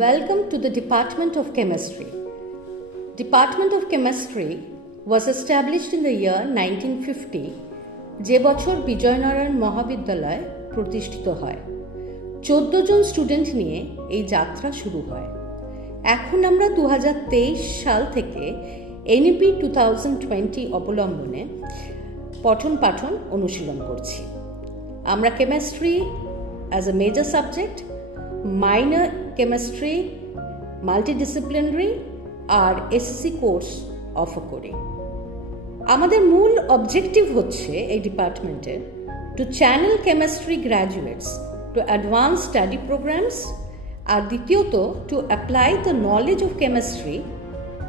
Welcome to the Department of Chemistry. Department of Chemistry was established in the year 1950, যে বছর বিজয়নারায়ণ মহাবিদ্যালয় প্রতিষ্ঠিত হয়। 14 জন স্টুডেন্ট নিয়ে এই যাত্রা শুরু হয়। এখন আমরা 2023 সাল থেকে NEP 2020 অবলম্বনে পঠন পাঠন অনুশীলন করছি। আমরা chemistry as a major subject, minor chemistry, multidisciplinary আর এসএসসি কোর্স অফার করি। আমাদের মূল অবজেক্টিভ হচ্ছে এই ডিপার্টমেন্টের to channel chemistry graduates to advance study programmes, আর দ্বিতীয়ত to apply the knowledge of chemistry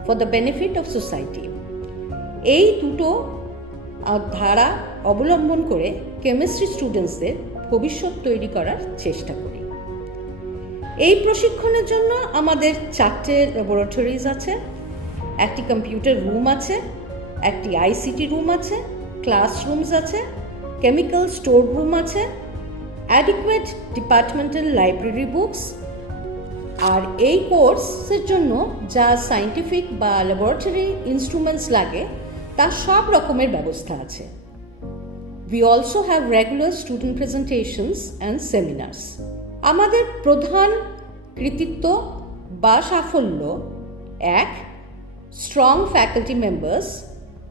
for the benefit of society. এই দুটো ধারা অবলম্বন করে কেমিস্ট্রি স্টুডেন্টসদের ভবিষ্যৎ তৈরি করার চেষ্টা করি। এই প্রশিক্ষণের জন্য আমাদের 4টে ল্যাবরেটরিজ আছে, একটি কম্পিউটার রুম আছে, একটি আইসিটি রুম আছে, ক্লাসরুমস আছে, কেমিক্যাল স্টোর রুম আছে, অ্যাডিকুয়েট ডিপার্টমেন্টাল লাইব্রেরি বুকস, আর এই কোর্সের জন্য যা সায়েন্টিফিক বা ল্যাবরেটরি ইনস্ট্রুমেন্টস লাগে তার সব রকমের ব্যবস্থা আছে। We also have regular student presentations and seminars. আমাদের প্রধান কৃতিত্ব বা সাফল্য এক, strong faculty members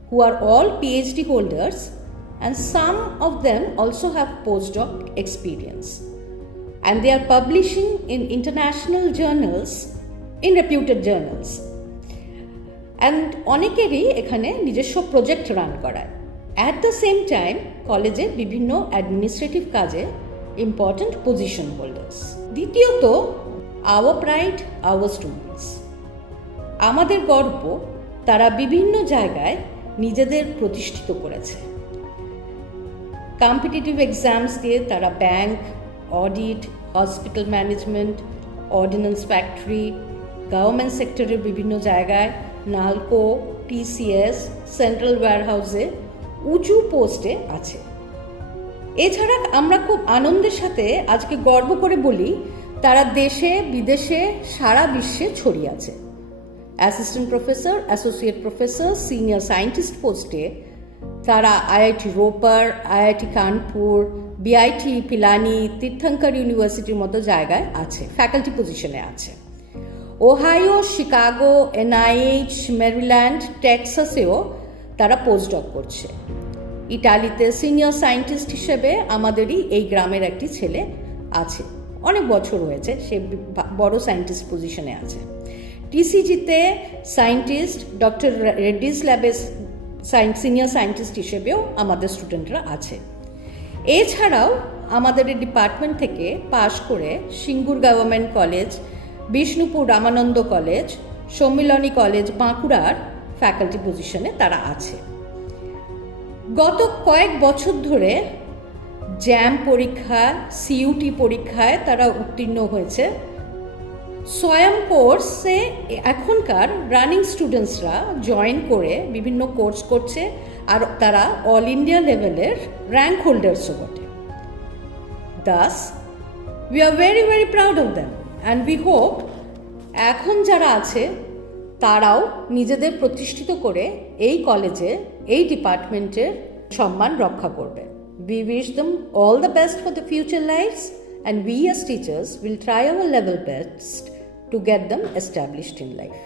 who are all PhD holders and some of them also have postdoc experience, and they are publishing in international journals, in reputed journals, and অনেকেরই এখানে নিজস্ব project run করায়। At the same time, কলেজে বিভিন্ন administrative কাজে important position holders. দ্বিতীয়ত, our pride, hour students. আমাদের গর্ব, তারা বিভিন্ন জায়গায় নিজেদের প্রতিষ্ঠিত করেছে। কম্পিটিটিভ এক্সামস দিয়ে তারা bank, audit, hospital management, ordinance factory, government সেক্টরের বিভিন্ন জায়গায়, নালকো, TCS, সেন্ট্রাল ওয়্যারহাউসে উঁচু পোস্টে আছে। এছাড়া আমরা খুব আনন্দের সাথে আজকে গর্ব করে বলি, তারা দেশে বিদেশে সারা বিশ্বে ছড়িয়ে আছে। Assistant professor, associate professor, senior scientist পোস্টে তারা IIT Ropar, IIT Kanpur, BIT Pilani, তীর্থঙ্কর ইউনিভার্সিটির মতো জায়গায় আছে, ফ্যাকাল্টি পজিশনে আছে। ওহাইও, শিকাগো, NIH, মেরিল্যান্ড, টেক্সাসেও তারা পোস্টডক করছে। ইটালিতে সিনিয়র সায়েন্টিস্ট হিসেবে আমাদেরই এই গ্রামের একটি ছেলে আছে, অনেক বছর হয়েছে, সে বড় সায়েন্টিস্ট পজিশনে আছে। TCGতে সায়েন্টিস্ট, ডক্টর রেড্ডিস ল্যাবে সিনিয়র সায়েন্টিস্ট হিসেবেও আমাদের স্টুডেন্টরা আছে। এছাড়াও আমাদের এই ডিপার্টমেন্ট থেকে পাশ করে Singur government college, Bishnupur Ramananda college, Sammilani college বাঁকুড়ার ফ্যাকাল্টি পজিশনে তারা আছে। গত কয়েক বছর ধরে জ্যাম পরীক্ষা, CUT পরীক্ষায় তারা উত্তীর্ণ হয়েছে। স্বয়ং কোর্সে এখনকার রানিং স্টুডেন্টসরা জয়েন করে বিভিন্ন কোর্স করছে, আর তারা অল ইন্ডিয়া লেভেলের র্যাঙ্ক হোল্ডার্সও বটে। Thus, we are very, very proud of them and we hope এখন যারা আছে তারাও নিজেদের প্রতিষ্ঠিত করে এই কলেজে, এই ডিপার্টমেন্টের সম্মান রক্ষা করবে। We wish them all the best for the future lives, and we as teachers will try our level best to get them established in life.